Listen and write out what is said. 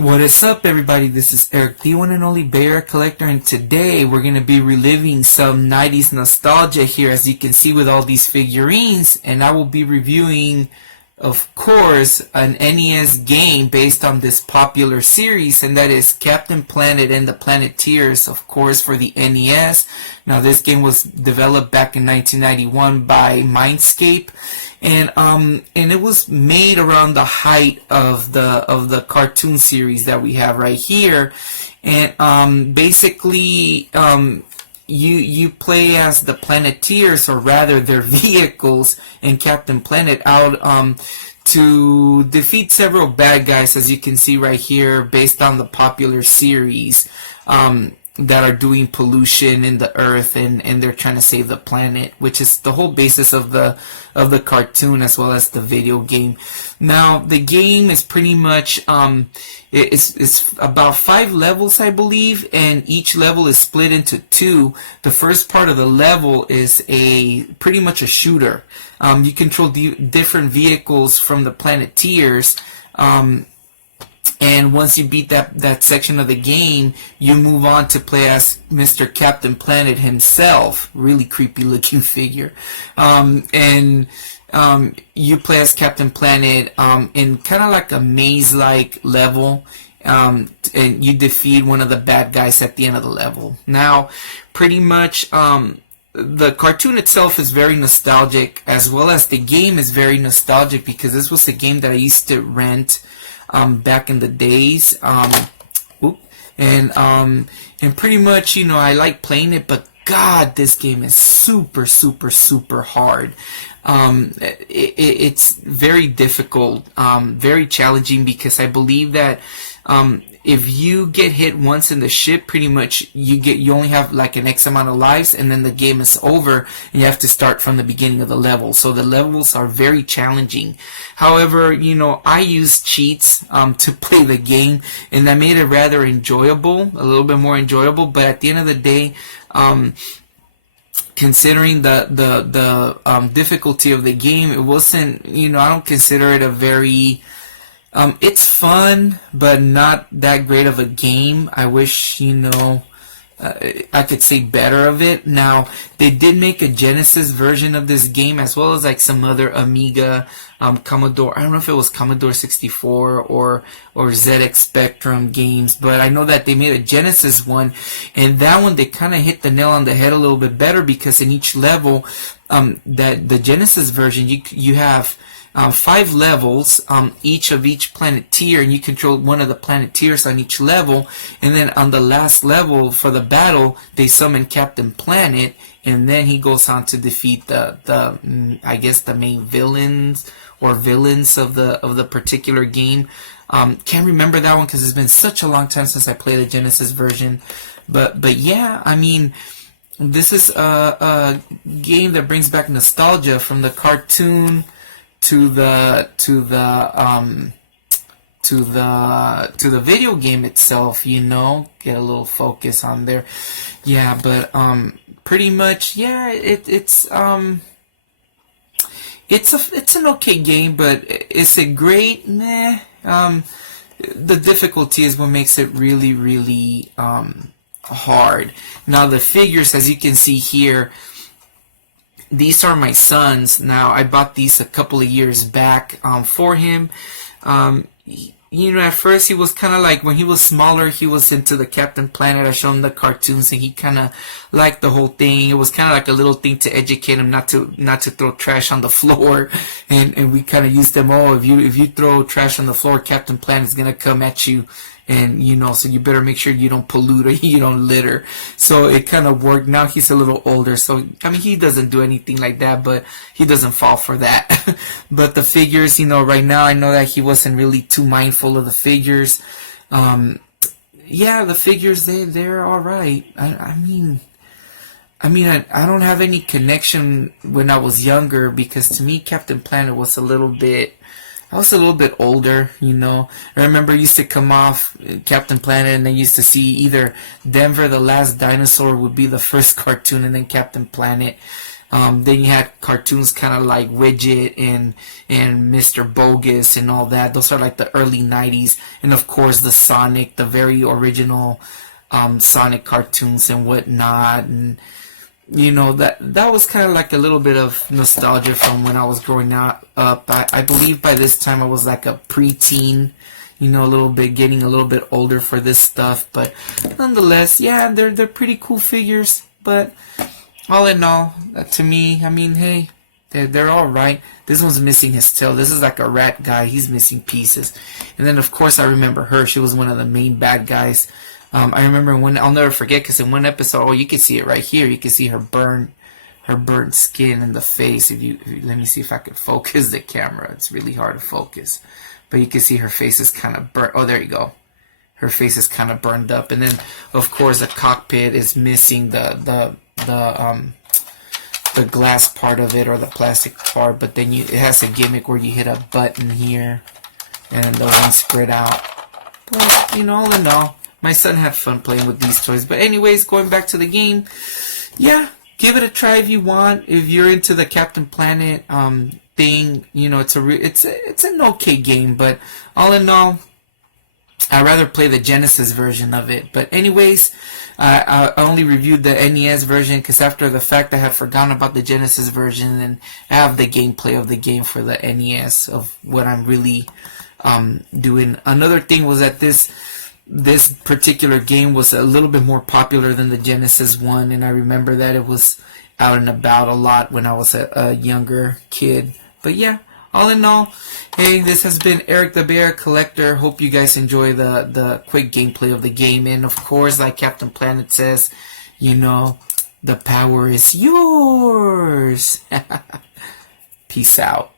What is up, everybody? This is Erik, the one and only bear collector, and today we're going to be reliving some 90s nostalgia here, as you can see with all these figurines, and I will be reviewing, of course, an NES game based on this popular series, and that is Captain Planet and the Planeteers, of course, for the NES. Now, this game was developed back in 1991 by Mindscape, and it was made around the height of the cartoon series that we have right here. And basically you play as the Planeteers, or rather their vehicles, and Captain Planet out to defeat several bad guys, as you can see right here, based on the popular series that are doing pollution in the earth, and they're trying to save the planet, which is the whole basis of the cartoon as well as the video game. Now, the game is pretty much it's about 5 levels, I believe, and each level is split into 2. The first part of the level is pretty much a shooter. You control different vehicles from the Planeteers. And once you beat that section of the game, you move on to play as Mr. Captain Planet himself. Really creepy looking figure. And you play as Captain Planet in kind of like a maze-like level. And you defeat one of the bad guys at the end of the level. Now, pretty much the cartoon itself is very nostalgic, as well as the game is very nostalgic, because this was a game that I used to rent back in the days, and pretty much, you know, I like playing it, but God, this game is super hard. It's very difficult, very challenging, because I believe that if you get hit once in the ship, pretty much you only have like an X amount of lives, and then the game is over, and you have to start from the beginning of the level. So the levels are very challenging. However, you know, I use cheats to play the game, and that made it rather enjoyable, a little bit more enjoyable. But at the end of the day, considering the difficulty of the game, it wasn't, you know, I don't consider it a very it's fun, but not that great of a game. I wish, you know, I could say better of it. Now, they did make a Genesis version of this game, as well as like some other Amiga, Commodore, I don't know if it was Commodore 64 or ZX Spectrum games, but I know that they made a Genesis one, and that one they kind of hit the nail on the head a little bit better, because in each level, that the Genesis version, you have 5 levels, each Planeteer, and you control one of the Planeteers on each level, and then on the last level for the battle, they summon Captain Planet, and then he goes on to defeat the I guess the main villains of the particular game. Can't remember that one because it's been such a long time since I played the Genesis version, but yeah, I mean, this is a game that brings back nostalgia from the cartoon to the video game itself, you know. Get a little focus on there. Yeah, but pretty much, yeah, it's an okay game, but is it great? Nah. The difficulty is what makes it really hard. Now, the figures, as you can see here, these are my son's. Now, I bought these a couple of years back for him. You know, at first he was kind of like, when he was smaller, he was into the Captain Planet. I showed him the cartoons, and he kind of liked the whole thing. It was kind of like a little thing to educate him not to throw trash on the floor. And we kind of used them, if you throw trash on the floor, Captain Planet's gonna come at you. And, you know, so you better make sure you don't pollute or you don't litter. So it kind of worked. Now he's a little older, so, I mean, he doesn't do anything like that, but he doesn't fall for that. But the figures, you know, right now I know that he wasn't really too mindful of the figures. Yeah, the figures, they're all right. I mean, I don't have any connection when I was younger, because to me, Captain Planet was a little bit older, you know. I remember I used to come off Captain Planet, and I used to see either Denver the Last Dinosaur would be the first cartoon, and then Captain Planet. Then you had cartoons kind of like Widget and Mr. Bogus and all that. Those are like the early 90s. And of course the Sonic, the very original Sonic cartoons and whatnot. And you know, that was kind of like a little bit of nostalgia from when I was growing up. I believe by this time I was like a preteen, you know, a little bit getting a little bit older for this stuff. But nonetheless, yeah, they're pretty cool figures. But all in all, to me, I mean, hey, they're all right. This one's missing his tail. This is like a rat guy. He's missing pieces. And then of course I remember her. She was one of the main bad guys. I remember when, I'll never forget, because in one episode, oh, you can see it right here. You can see her burnt skin in the face. Let me see if I can focus the camera. It's really hard to focus, but you can see her face is kind of burnt. Oh, there you go. Her face is kind of burned up, and then of course the cockpit is missing the glass part of it, or the plastic part. But then it has a gimmick where you hit a button here, and the wings spread out. But you know, all in all, my son had fun playing with these toys. But anyways, going back to the game, yeah, give it a try if you want. If you're into the Captain Planet thing, you know, it's an okay game. But all in all, I'd rather play the Genesis version of it. But anyways, I only reviewed the NES version because after the fact I had forgotten about the Genesis version, and I have the gameplay of the game for the NES of what I'm really doing. Another thing was that this particular game was a little bit more popular than the Genesis one, and I remember that it was out and about a lot when I was a younger kid. But yeah, all in all, hey, this has been Erik the Bear Collector. Hope you guys enjoy the quick gameplay of the game, and of course, like Captain Planet says, you know, the power is yours. Peace out.